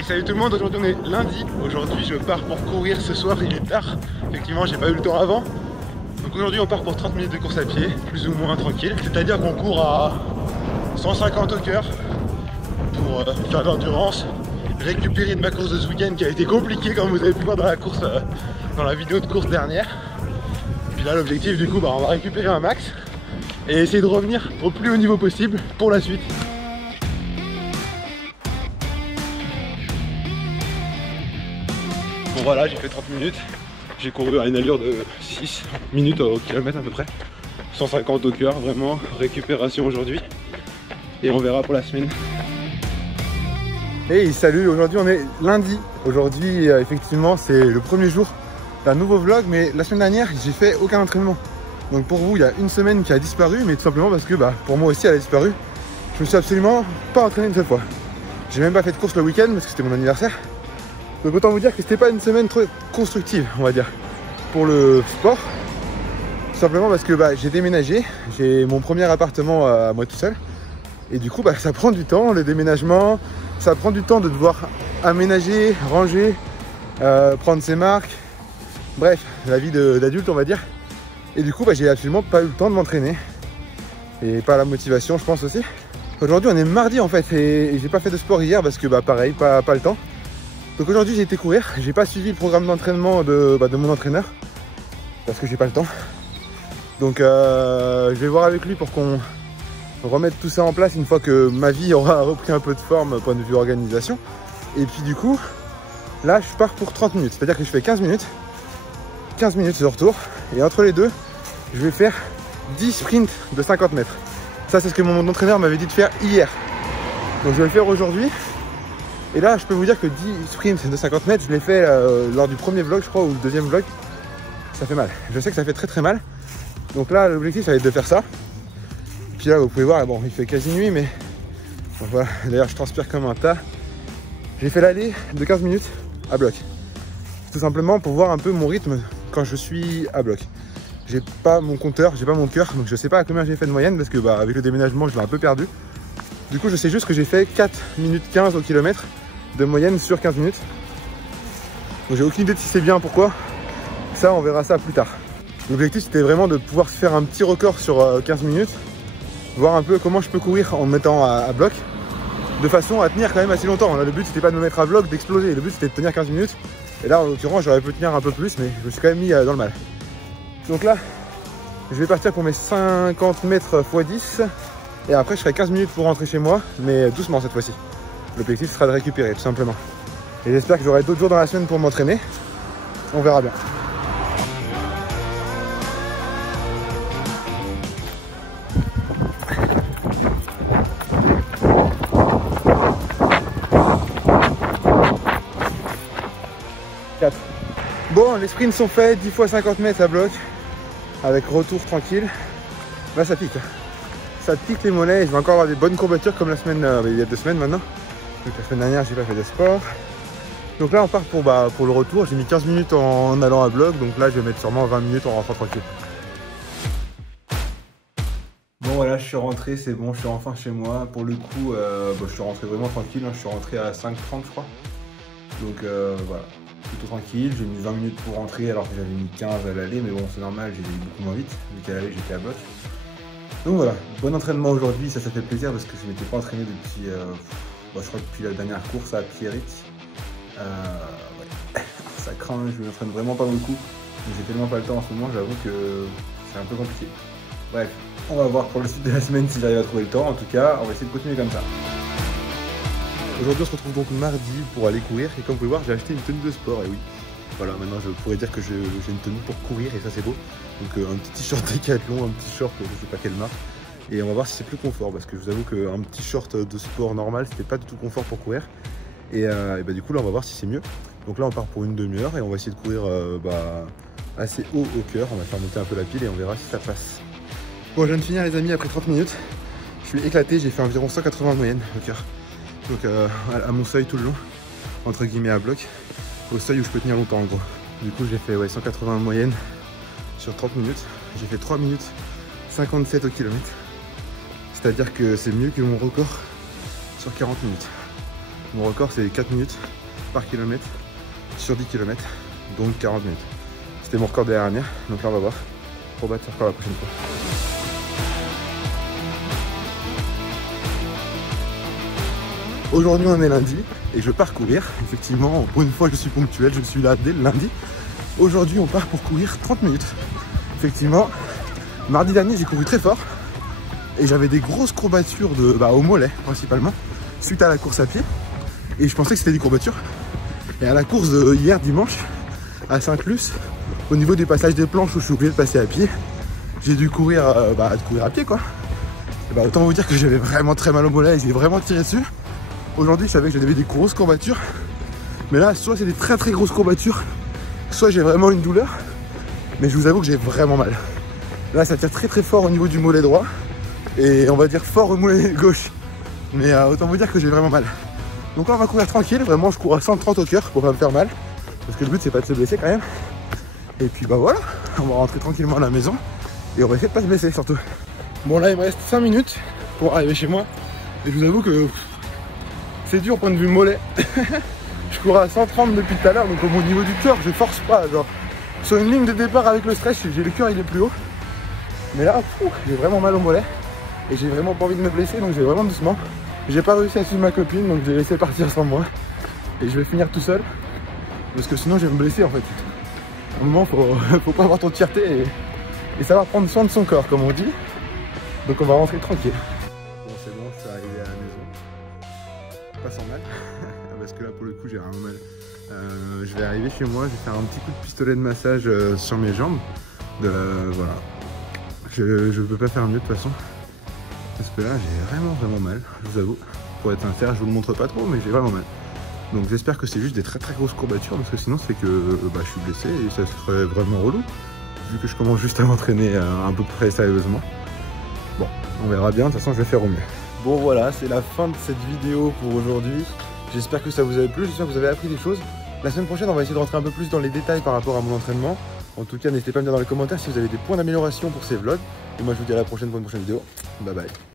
Et salut tout le monde, aujourd'hui on est lundi. Aujourd'hui je pars pour courir ce soir, il est tard. Effectivement j'ai pas eu le temps avant. Donc aujourd'hui on part pour 30 minutes de course à pied, plus ou moins tranquille. C'est-à-dire qu'on court à 150 au cœur pour faire de l'endurance, récupérer de ma course de ce week-end qui a été compliquée comme vous avez pu voir dans la course, dans la vidéo de course dernière. Puis là l'objectif du coup on va récupérer un max et essayer de revenir au plus haut niveau possible pour la suite. Bon voilà, j'ai fait 30 minutes, j'ai couru à une allure de 6 minutes au kilomètre à peu près, 150 au cœur, vraiment récupération aujourd'hui et on verra pour la semaine. Hey salut, aujourd'hui on est lundi, aujourd'hui effectivement c'est le premier jour d'un nouveau vlog, mais la semaine dernière j'ai fait aucun entraînement. Donc pour vous il y a une semaine qui a disparu, mais tout simplement parce que pour moi aussi elle a disparu. Je me suis absolument pas entraîné une seule fois. J'ai même pas fait de course le week-end parce que c'était mon anniversaire. Donc autant vous dire que c'était pas une semaine trop constructive, on va dire, pour le sport. Tout simplement parce que j'ai déménagé, j'ai mon premier appartement à moi tout seul. Et du coup ça prend du temps, le déménagement, ça prend du temps de devoir aménager, ranger, prendre ses marques. Bref, la vie d'adulte on va dire. Et du coup j'ai absolument pas eu le temps de m'entraîner. Et pas la motivation je pense aussi. Aujourd'hui on est mardi en fait et j'ai pas fait de sport hier parce que pareil, pas le temps. Donc aujourd'hui j'ai été courir, j'ai pas suivi le programme d'entraînement de mon entraîneur parce que j'ai pas le temps. Donc je vais voir avec lui pour qu'on remette tout ça en place une fois que ma vie aura repris un peu de forme point de vue organisation. Et puis du coup, là je pars pour 30 minutes, c'est-à-dire que je fais 15 minutes de retour et entre les deux, je vais faire 10 sprints de 50 mètres. Ça c'est ce que mon entraîneur m'avait dit de faire hier. Donc je vais le faire aujourd'hui. Et là, je peux vous dire que 10 sprints de 50 mètres, je l'ai fait lors du premier vlog, je crois, ou le deuxième vlog. Ça fait mal. Je sais que ça fait très très mal. Donc là, l'objectif, ça va être de faire ça. Puis là, vous pouvez voir, bon, il fait quasi nuit, mais bon, voilà. D'ailleurs, je transpire comme un tas. J'ai fait l'aller de 15 minutes à bloc. Tout simplement pour voir un peu mon rythme quand je suis à bloc. J'ai pas mon compteur, j'ai pas mon cœur, donc je sais pas à combien j'ai fait de moyenne parce que avec le déménagement, je l'ai un peu perdu. Du coup, je sais juste que j'ai fait 4 minutes 15 au kilomètre de moyenne sur 15 minutes. Donc j'ai aucune idée de si c'est bien, pourquoi. Ça, on verra ça plus tard. L'objectif, c'était vraiment de pouvoir se faire un petit record sur 15 minutes. Voir un peu comment je peux courir en me mettant à bloc. De façon à tenir quand même assez longtemps. Là, le but, c'était pas de me mettre à bloc, d'exploser. Le but, c'était de tenir 15 minutes. Et là, en l'occurrence, j'aurais pu tenir un peu plus, mais je me suis quand même mis dans le mal. Donc là, je vais partir pour mes 50 mètres x 10. Et après je ferai 15 minutes pour rentrer chez moi, mais doucement cette fois-ci. L'objectif sera de récupérer tout simplement. Et j'espère que j'aurai d'autres jours dans la semaine pour m'entraîner. On verra bien. Bon, les sprints sont faits, 10 x 50 mètres à bloc, avec retour tranquille. Là ça pique. Ça pique les mollets, je vais encore avoir des bonnes courbatures comme la semaine, il y a 2 semaines maintenant. Donc la semaine dernière j'ai pas fait de sport. Donc là on part pour le retour, j'ai mis 15 minutes en allant à bloc, donc là je vais mettre sûrement 20 minutes en rentrant tranquille. Bon voilà, je suis rentré, c'est bon, je suis enfin chez moi. Pour le coup, je suis rentré vraiment tranquille, je suis rentré à 5h30 je crois. Donc voilà, plutôt tranquille, j'ai mis 20 minutes pour rentrer alors que j'avais mis 15 à l'aller, mais bon c'est normal, j'ai allé beaucoup moins vite, vu qu'à l'aller j'étais à bloc. Donc voilà, bon entraînement aujourd'hui, ça fait plaisir parce que je ne m'étais pas entraîné depuis, je crois depuis la dernière course à Pierrick. Ouais. Ça craint, je m'entraîne vraiment pas beaucoup, mais j'ai tellement pas le temps en ce moment, j'avoue que c'est un peu compliqué. Bref, on va voir pour le suite de la semaine si j'arrive à trouver le temps, en tout cas, on va essayer de continuer comme ça. Aujourd'hui on se retrouve donc mardi pour aller courir et comme vous pouvez voir j'ai acheté une tenue de sport et oui. Voilà, maintenant je pourrais dire que j'ai une tenue pour courir et ça c'est beau. Donc un petit t-shirt Decathlon, un petit short, je sais pas quelle marque. Et on va voir si c'est plus confort parce que je vous avoue qu'un petit short de sport normal c'était pas du tout confort pour courir. Et du coup là on va voir si c'est mieux. Donc là on part pour une demi-heure et on va essayer de courir assez haut au cœur. On va faire monter un peu la pile et on verra si ça passe. Bon, je viens de finir les amis après 30 minutes. Je suis éclaté, j'ai fait environ 180 de moyenne au cœur. Donc à mon seuil tout le long, entre guillemets à bloc. Au seuil où je peux tenir longtemps en gros. Du coup j'ai fait 180 de moyenne sur 30 minutes. J'ai fait 3 minutes 57 au kilomètre. C'est-à-dire que c'est mieux que mon record sur 40 minutes. Mon record c'est 4 minutes par kilomètre sur 10 km, donc 40 minutes. C'était mon record de l'année dernière, donc là on va voir pour battre ce record la prochaine fois. Aujourd'hui on est lundi et je pars courir. Effectivement, pour une fois je suis ponctuel, je suis là dès le lundi. Aujourd'hui on part pour courir 30 minutes. Effectivement, mardi dernier j'ai couru très fort et j'avais des grosses courbatures au mollet principalement suite à la course à pied. Et je pensais que c'était des courbatures. Et à la course hier dimanche à Saint-Clus, au niveau du passage des planches où je suis obligé de passer à pied, j'ai dû courir, courir à pied quoi. Et autant vous dire que j'avais vraiment très mal au mollet et j'ai vraiment tiré dessus. Aujourd'hui je savais que j'avais des grosses courbatures. Mais là soit c'est des très très grosses courbatures, soit j'ai vraiment une douleur. Mais je vous avoue que j'ai vraiment mal. Là ça tire très très fort au niveau du mollet droit. Et on va dire fort au mollet gauche. Mais autant vous dire que j'ai vraiment mal. Donc là on va courir tranquille, vraiment je cours à 130 au cœur pour pas me faire mal. Parce que le but c'est pas de se blesser quand même. Et puis voilà, on va rentrer tranquillement à la maison. Et on va essayer de pas se blesser surtout. Bon là il me reste 5 minutes pour arriver chez moi. Et je vous avoue que c'est dur au point de vue mollet. Je cours à 130 depuis tout à l'heure, donc au niveau du cœur je force pas. Genre sur une ligne de départ avec le stress, j'ai le cœur il est plus haut. Mais là j'ai vraiment mal au mollet. Et j'ai vraiment pas envie de me blesser, donc j'ai vraiment doucement. J'ai pas réussi à suivre ma copine, donc j'ai laissé partir sans moi. Et je vais finir tout seul. Parce que sinon je vais me blesser en fait. À un moment faut pas avoir trop de fierté et savoir prendre soin de son corps comme on dit. Donc on va rentrer tranquille. Bon c'est bon, je suis arrivé à la maison. Pas sans mal. Parce que là pour le coup j'ai vraiment mal. Je vais arriver chez moi, je vais faire un petit coup de pistolet de massage sur mes jambes. Voilà. Je peux pas faire mieux de toute façon. Parce que là j'ai vraiment mal, je vous avoue. Pour être sincère, je vous le montre pas trop mais j'ai vraiment mal. Donc j'espère que c'est juste des très très grosses courbatures parce que sinon c'est que je suis blessé et ça serait vraiment relou. Vu que je commence juste à m'entraîner un peu près sérieusement. Bon, on verra bien, de toute façon je vais faire au mieux. Bon voilà, c'est la fin de cette vidéo pour aujourd'hui. J'espère que ça vous a plu, j'espère que vous avez appris des choses. La semaine prochaine on va essayer de rentrer un peu plus dans les détails par rapport à mon entraînement. En tout cas n'hésitez pas à me dire dans les commentaires si vous avez des points d'amélioration pour ces vlogs. Et moi je vous dis à la prochaine pour une prochaine vidéo. Bye bye.